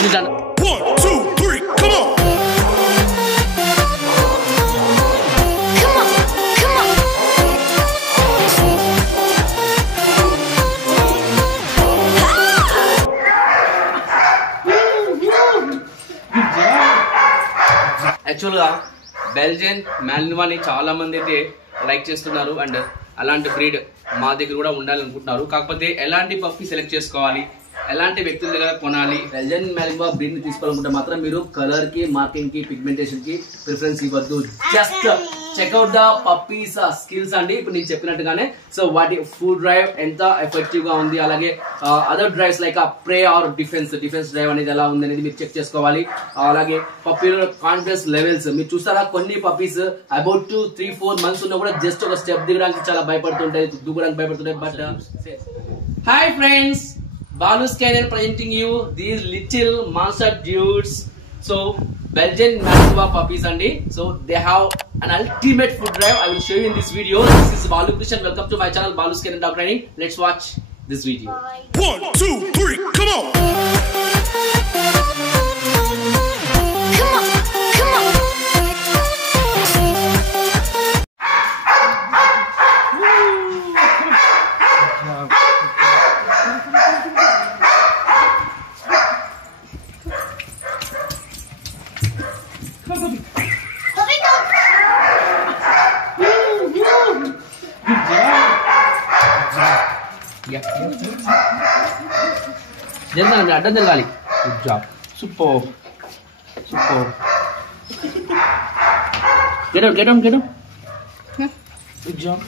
1, 2, 3, come on. యాక్చువల్గా Belgian మాల్నివాని చాలా మంది అయితే లైక్ చేస్తున్నారు అండ్ అలాంటి బ్రీడ్ మా దగ్గర కూడా ఉండాలనుకుంటున్నారు. కాకపోతే ఎలాంటి పప్పి సెలెక్ట్ చేసుకోవాలి, ఎలాంటి వ్యక్తుల దగ్గర కొనాలి, బెల్జియన్ మాల్నివా బ్రీడ్ ని తీసుకోవాలనుకుంటే మాత్రం మీరు కలర్ కి, మార్కింగ్ కి, పిగ్మెంటేషన్ కి ప్రిఫరెన్స్ ఇవ్వద్దు. Just checkout the puppies skills అండి. ఇప్పుడు నేను చెప్పినట్టుగానే సో వాటి ఫుడ్ డ్రైవ్ ఎంత ఎఫెక్టివ్ గా ఉంది, అలాగే other drives like pray or defence drive అనేది ఎలా ఉంది అనేది మీరు చెక్ చేసుకోవాలి. అలాగే పప్పీలో కాన్ఫిడెన్స్ లెవెల్స్ మీరు చూస్తారా, కొన్ని పప్పీస్ అబౌట్ 3-4 months ఉన్నా కూడా జస్ట్ ఒక స్టెప్ దిగడానికి చాలా భయపడుతుంటాయి, దూకడానికి భయపడుతుంటాయి. But hi friends, Balu's Canine presenting you these little monster dudes. So Belgian Malinois puppies andi. So they have an ultimate food drive. I will show you in this video. This is Balu Krishnan. Welcome to my channel Balu's Canine Dog Training. Let's watch this video. 1, 2, 3, come on. Jangan ada kali. Good job. Super. Get up. Good job.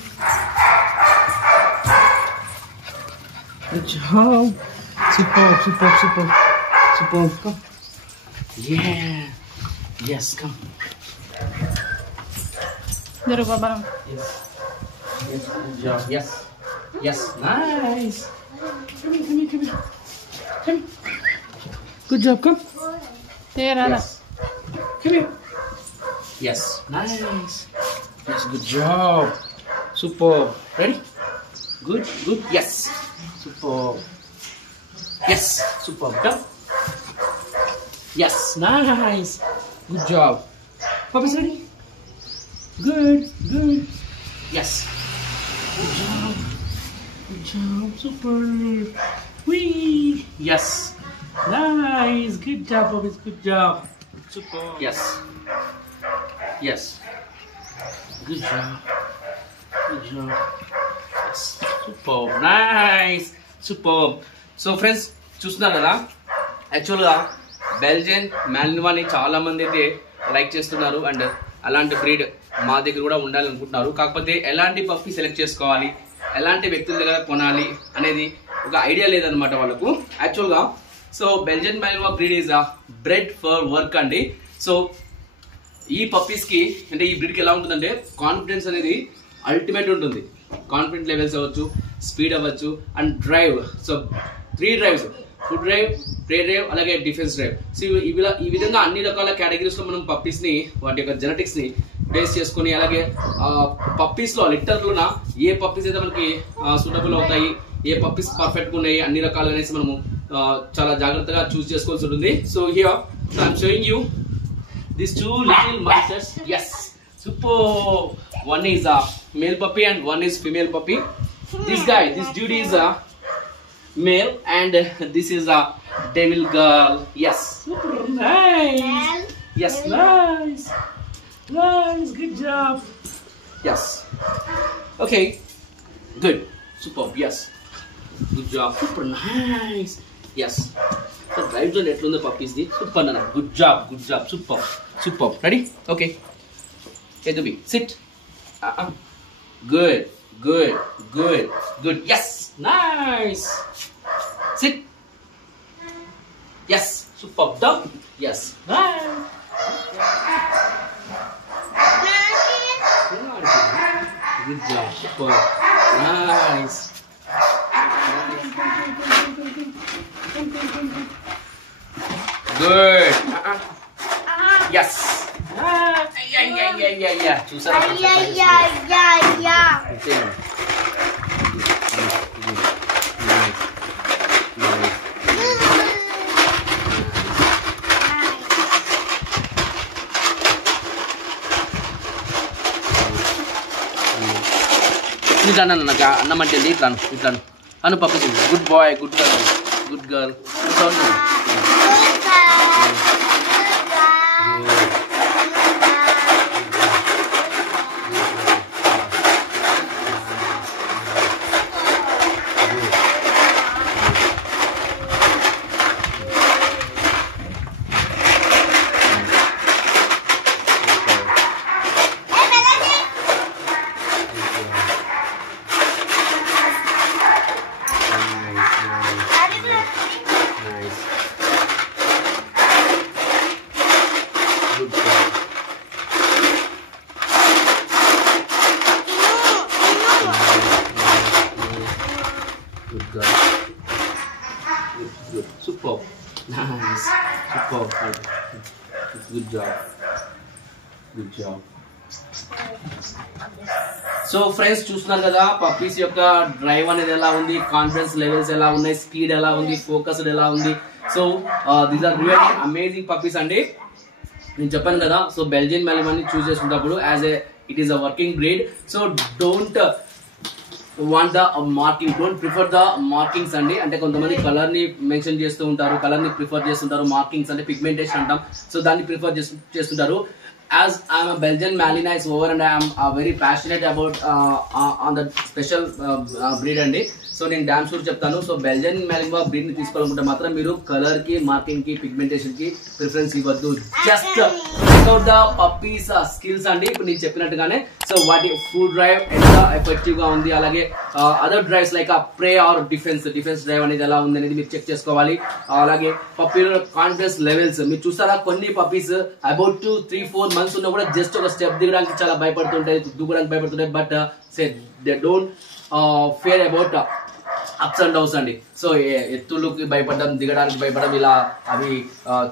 Super. Come. Yeah. Yes, come. Jaro barang. Yes. Good job. Yes. Nice. Come here. Good job, come. There, Anna. Yes. Come here. Yes. Nice. Yes, good job. Super. Ready? Good. Yes. Super. Yes. Super. Come. Yes. Nice. Good job. Puppies ready? Good. Yes. Good job. Super. Whee! Yes. Nice. Good job, puppies. Good job. Super. Yes. Good job. Yes. Super. Nice. Super. So friends, చూస్తున్నారు కదా, యాక్చువల్గా Belgian మాల్నివాని చాలా మంది అయితే like చేస్తున్నారు and అలాంటి breed మా దగ్గర కూడా ఉండాలనుకుంటున్నారు. కాకపోతే ఎలాంటి పప్పి సెలెక్ట్ చేసుకోవాలి, ఎలాంటి వ్యక్తుల దగ్గర కొనాలి అనేది ఒక ఐడియా లేదనమాట వాళ్ళకు. యాక్చువల్గా so Belgian Malinois breed is bred for work అండి. సో ఈ పప్పీస్ కి అంటే ఈ బ్రీడ్ కి ఎలా ఉంటుందంటే కాన్ఫిడెన్స్ అనేది అల్టిమేట్ ఉంటుంది. కాన్ఫిడెంట్ లెవెల్స్ అవ్వచ్చు, స్పీడ్ అవ్వచ్చు and drive. So 3 drives, food drive, pray drive, అలాగే డిఫెన్స్ డ్రైవ్. సో ఈ విధంగా అన్ని రకాల కేటగిరీస్ లో మనం పప్పీస్ ని వాటి యొక్క జెనెటిక్స్ ని బేస్ చేసుకుని, అలాగే పప్పీస్ లో లిటర్లోన ఏ పప్పీస్ అయితే మనకి సూటబుల్ అవుతాయి, ఏ పప్పీస్ పర్ఫెక్ట్ ఉన్నాయి, అన్ని రకాలు అనేసి మనము చాలా జాగ్రత్తగా చూస్ చేసుకోవాల్సి ఉంటుంది. So here I'm showing you these 2 little monsters. Yes, super. One is a male puppy and one is female puppy. This dude is a male and this is a devil girl. Yes, super nice. Yes, nice. Good job. Yes. Okay, good. Super. Yes, good job. Super nice. Yes. So drive zone etlundu puppies di super nana. Good job. Super. Ready? Okay. Hey Dubi, sit. Good. Yes. Nice. Sit. Yes. Super. Down. Yes. Nice. Good job. Super. Nice. Good. Yes. Yeah. Susah. ఇట్లా నాకు అన్నం అంటే ఇట్లా అను puppies good boy good girl Super. Nice. Super. Good job. Good job. So friends చూస్తున్నారు కదా puppies యొక్క drive అనేది ఎలా ఉంది, కాన్ఫిడెన్స్ లెవెల్స్ ఎలా ఉన్నాయి, స్పీడ్ ఎలా ఉంది, ఫోకస్డ్ ఎలా ఉంది. So these are really amazing puppies అండి. నేను చెప్పాను కదా, సో బెల్జియన్ మాలినోని చూస్ చేసుకున్నప్పుడు as a it is a working breed. So don't want the marking, don't prefer the markings అండి. అంటే కొంతమంది కలర్ ని మెన్షన్ చేస్తూ ఉంటారు, కలర్ ని ప్రిఫర్ చేస్తుంటారు, మార్కింగ్స్ అంటే పిగ్మెంటేషన్ అంటాం. సో దాన్ని ప్రిఫర్ చేస్తుంటారు. As I am a Belgian Malinois is over and I am very passionate about on the special breed andi. So నేను డామ్ షూర్ చెప్తాను. సో బెల్జియన్ మాలినోస్ బ్రీడ్ ని తీసుకోవాలనుకుంటే మాత్రం మీరు కలర్ కి, మార్కింగ్ కి, పిగ్మెంటేషన్ కి ప్రిఫరెన్స్ ఇవ్వద్దు. Just checkout the puppies skills అండి. ఇప్పుడు నేను చెప్పినట్టుగానే సో వాటి ఫుడ్ డ్రైవ్ ఎంత ఎఫెక్టివ్ గా ఉంది, అలాగే other drives like pray or defence drive అనేది ఎలా ఉంది అనేది మీరు చెక్ చేసుకోవాలి. అలాగే పప్పీలో కాన్ఫిడెన్స్ లెవెల్స్ మీరు చూస్తారా, కొన్ని పప్పీస్ అబౌట్ 3-4 months ఉన్నా కూడా జస్ట్ ఒక స్టెప్ దిగడానికి చాలా భయపడుతుంటాయి, దూకడానికి భయపడుతుంటాయి. But they don't fear about ups and downs అండి. సో ఎత్తులకి భయపడడం, దిగడానికి భయపడడం ఇలా అవి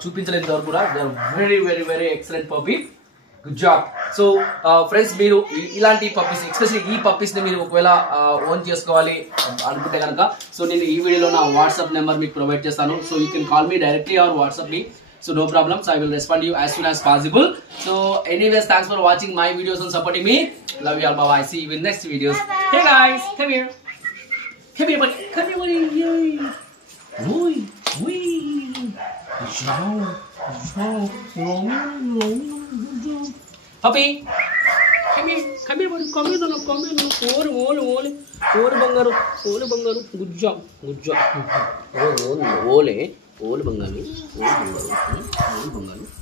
చూపించలేని వరకు కూడా they are very very very excellent puppy. Good job. So friends మీరు ఇలాంటి పప్పీస్, ఎస్పెషల్లీ ఈ పప్పీస్ ని మీరు ఒకవేళ ఓన్ చేసుకోవాలి అనుకుంటే కనుక సో నేను ఈ వీడియోలో నా వాట్సాప్ నెంబర్ మీకు ప్రొవైడ్ చేస్తాను. So you can call me directly or WhatsApp me. So no problems, I will respond to you as soon as possible. So anyways, thanks for watching my videos and supporting me. Love you all, bye bye. See you in next videos. Hey guys, come here. Come here buddy. Come here buddy. Yay. Oi. Oi. Puppy. Come here. Come here buddy. Come here. Come here. Ole bangaru. Ole bangaru. Good job. Good job. Ole bangaru. Ole bangaru.